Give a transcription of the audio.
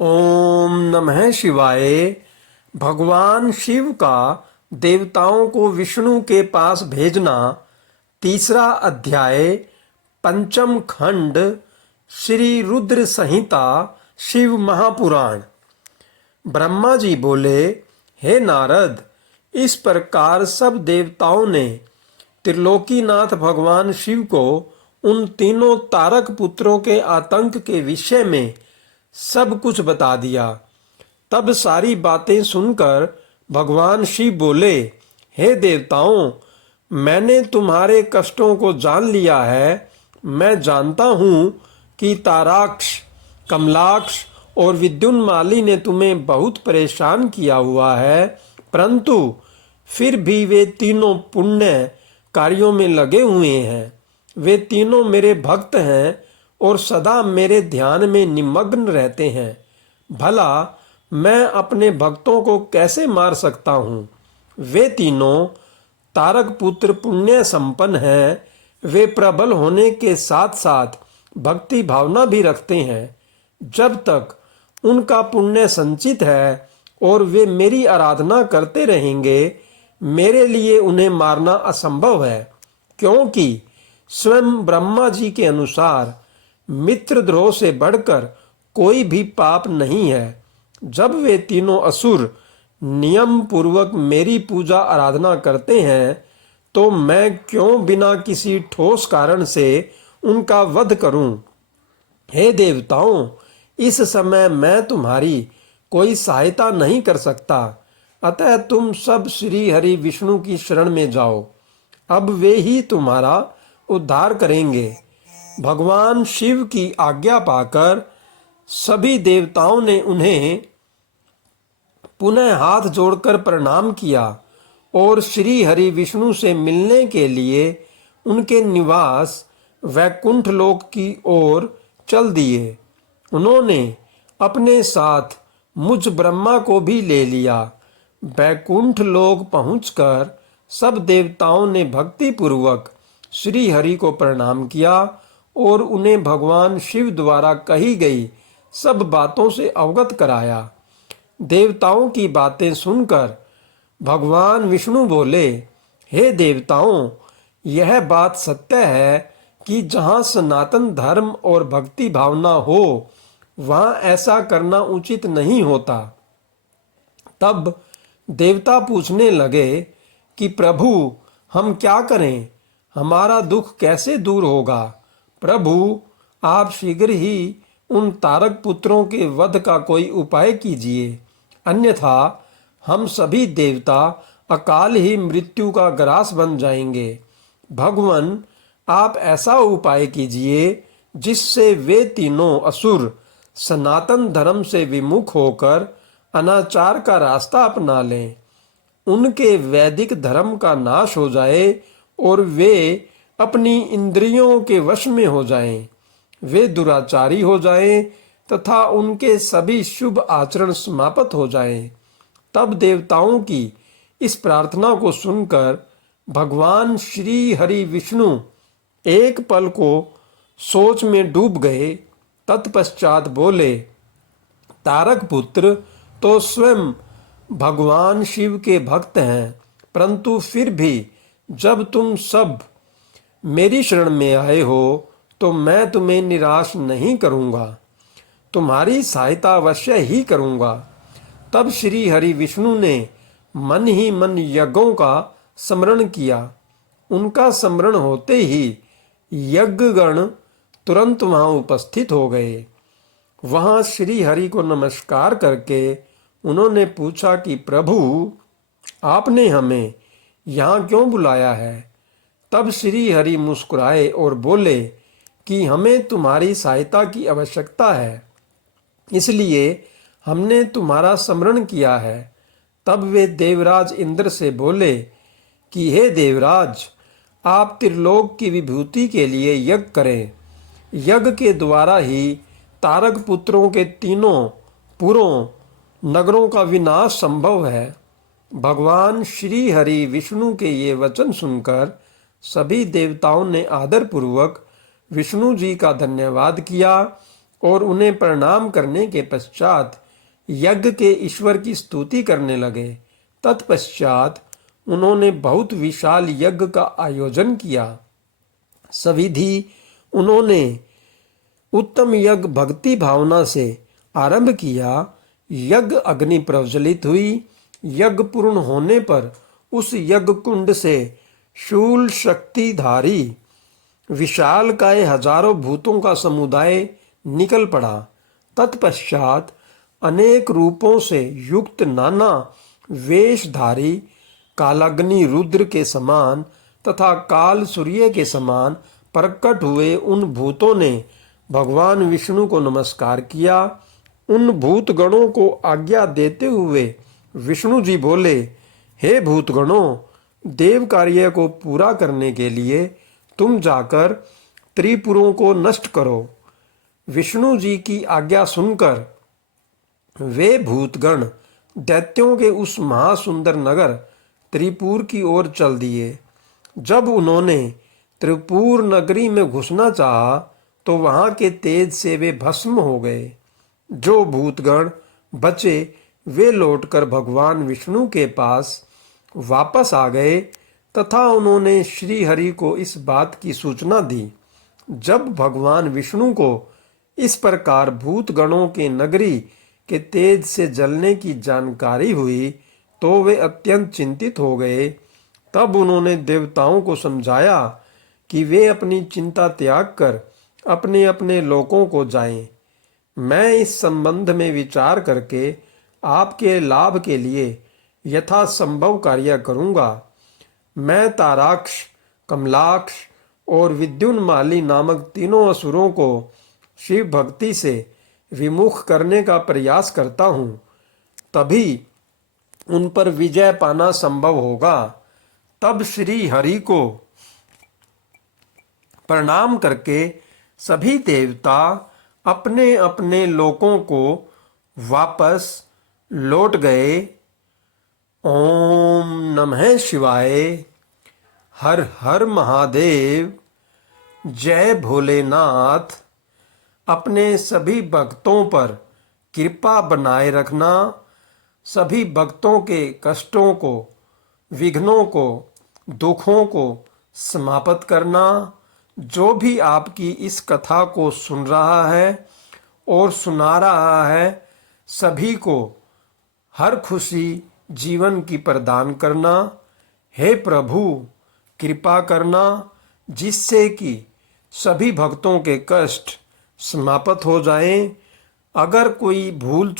ओम नमः शिवाय। भगवान शिव का देवताओं को विष्णु के पास भेजना। तीसरा अध्याय, पंचम खंड, श्री रुद्र संहिता, शिव महापुराण। ब्रह्मा जी बोले, हे नारद, इस प्रकार सब देवताओं ने त्रिलोकीनाथ भगवान शिव को उन तीनों तारक पुत्रों के आतंक के विषय में सब कुछ बता दिया। तब सारी बातें सुनकर भगवान शिव बोले, हे देवताओं, मैंने तुम्हारे कष्टों को जान लिया है। मैं जानता हूँ कि ताराक्ष, कमलाक्ष और विद्युन्माली ने तुम्हें बहुत परेशान किया हुआ है, परंतु फिर भी वे तीनों पुण्य कार्यों में लगे हुए हैं। वे तीनों मेरे भक्त हैं और सदा मेरे ध्यान में निमग्न रहते हैं। भला मैं अपने भक्तों को कैसे मार सकता हूँ? वे तीनों तारक पुत्र पुण्य संपन्न हैं। वे प्रबल होने के साथ साथ भक्ति भावना भी रखते हैं। जब तक उनका पुण्य संचित है और वे मेरी आराधना करते रहेंगे, मेरे लिए उन्हें मारना असंभव है, क्योंकि स्वयं ब्रह्मा जी के अनुसार मित्रद्रोह से बढ़कर कोई भी पाप नहीं है। जब वे तीनों असुर नियम पूर्वक मेरी पूजा आराधना करते हैं, तो मैं क्यों बिना किसी ठोस कारण से उनका वध करूं? हे देवताओं, इस समय मैं तुम्हारी कोई सहायता नहीं कर सकता, अतः तुम सब श्री हरि विष्णु की शरण में जाओ। अब वे ही तुम्हारा उद्धार करेंगे। भगवान शिव की आज्ञा पाकर सभी देवताओं ने उन्हें पुनः हाथ जोड़कर प्रणाम किया और श्री हरि विष्णु से मिलने के लिए उनके निवास वैकुंठ लोक की ओर चल दिए। उन्होंने अपने साथ मुझ ब्रह्मा को भी ले लिया। वैकुंठ लोक पहुंचकर सब देवताओं ने भक्ति पूर्वक श्री हरि को प्रणाम किया और उन्हें भगवान शिव द्वारा कही गई सब बातों से अवगत कराया। देवताओं की बातें सुनकर भगवान विष्णु बोले, हे देवताओं, यह बात सत्य है कि जहाँ सनातन धर्म और भक्ति भावना हो, वहाँ ऐसा करना उचित नहीं होता। तब देवता पूछने लगे कि प्रभु, हम क्या करें? हमारा दुख कैसे दूर होगा? प्रभु, आप शीघ्र ही उन तारक पुत्रों के वध का कोई उपाय कीजिए, अन्यथा हम सभी देवता अकाल ही मृत्यु का ग्रास बन जाएंगे। भगवान, आप ऐसा उपाय कीजिए जिससे वे तीनों असुर सनातन धर्म से विमुख होकर अनाचार का रास्ता अपना लें, उनके वैदिक धर्म का नाश हो जाए और वे अपनी इंद्रियों के वश में हो जाएं। वे दुराचारी हो जाएं तथा उनके सभी शुभ आचरण समाप्त हो जाएं। तब देवताओं की इस प्रार्थना को सुनकर भगवान श्री हरि विष्णु एक पल को सोच में डूब गए। तत्पश्चात बोले, तारक पुत्र तो स्वयं भगवान शिव के भक्त हैं, परंतु फिर भी जब तुम सब मेरी शरण में आए हो तो मैं तुम्हें निराश नहीं करूंगा, तुम्हारी सहायता अवश्य ही करूंगा। तब श्री हरि विष्णु ने मन ही मन यज्ञों का स्मरण किया। उनका स्मरण होते ही यज्ञगण तुरंत वहां उपस्थित हो गए। वहां श्री हरि को नमस्कार करके उन्होंने पूछा कि प्रभु, आपने हमें यहाँ क्यों बुलाया है? तब श्री हरि मुस्कुराए और बोले कि हमें तुम्हारी सहायता की आवश्यकता है, इसलिए हमने तुम्हारा स्मरण किया है। तब वे देवराज इंद्र से बोले कि हे देवराज, आप त्रिलोक की विभूति के लिए यज्ञ करें। यज्ञ के द्वारा ही तारक पुत्रों के तीनों पुरों नगरों का विनाश संभव है। भगवान श्री हरि विष्णु के ये वचन सुनकर सभी देवताओं ने आदर पूर्वक विष्णु जी का धन्यवाद किया और उन्हें प्रणाम करने के पश्चात यज्ञ के ईश्वर की स्तुति करने लगे। तत्पश्चात उन्होंने बहुत विशाल यज्ञ का आयोजन किया। सविधि उन्होंने उत्तम यज्ञ भक्ति भावना से आरंभ किया। यज्ञ अग्नि प्रज्वलित हुई। यज्ञ पूर्ण होने पर उस यज्ञ कुंड से शूल शक्तिधारी विशाल काय हजारों भूतों का समुदाय निकल पड़ा। तत्पश्चात अनेक रूपों से युक्त नाना वेशधारी कालाग्नि रुद्र के समान तथा काल सूर्य के समान प्रकट हुए उन भूतों ने भगवान विष्णु को नमस्कार किया। उन भूतगणों को आज्ञा देते हुए विष्णु जी बोले, हे भूतगणों, देव कार्य को पूरा करने के लिए तुम जाकर त्रिपुरों को नष्ट करो। विष्णु जी की आज्ञा सुनकर वे भूतगण दैत्यों के उस महासुंदर नगर त्रिपुर की ओर चल दिए। जब उन्होंने त्रिपुर नगरी में घुसना चाहा तो वहां के तेज से वे भस्म हो गए। जो भूतगण बचे वे लौटकर भगवान विष्णु के पास वापस आ गए तथा उन्होंने श्री हरि को इस बात की सूचना दी। जब भगवान विष्णु को इस प्रकार भूतगणों के नगरी के तेज से जलने की जानकारी हुई तो वे अत्यंत चिंतित हो गए। तब उन्होंने देवताओं को समझाया कि वे अपनी चिंता त्याग कर अपने अपने लोकों को जाएं। मैं इस संबंध में विचार करके आपके लाभ के लिए यथासंभव कार्य करूंगा। मैं ताराक्ष, कमलाक्ष और विद्युन्माली नामक तीनों असुरों को शिव भक्ति से विमुख करने का प्रयास करता हूँ, तभी उन पर विजय पाना संभव होगा। तब श्री हरि को प्रणाम करके सभी देवता अपने अपने लोकों को वापस लौट गए। ओम नमः शिवाय। हर हर महादेव। जय भोलेनाथ। अपने सभी भक्तों पर कृपा बनाए रखना। सभी भक्तों के कष्टों को, विघ्नों को, दुखों को समाप्त करना। जो भी आपकी इस कथा को सुन रहा है और सुना रहा है, सभी को हर खुशी जीवन की प्रदान करना। हे प्रभु, कृपा करना जिससे कि सभी भक्तों के कष्ट समाप्त हो जाएं। अगर कोई भूल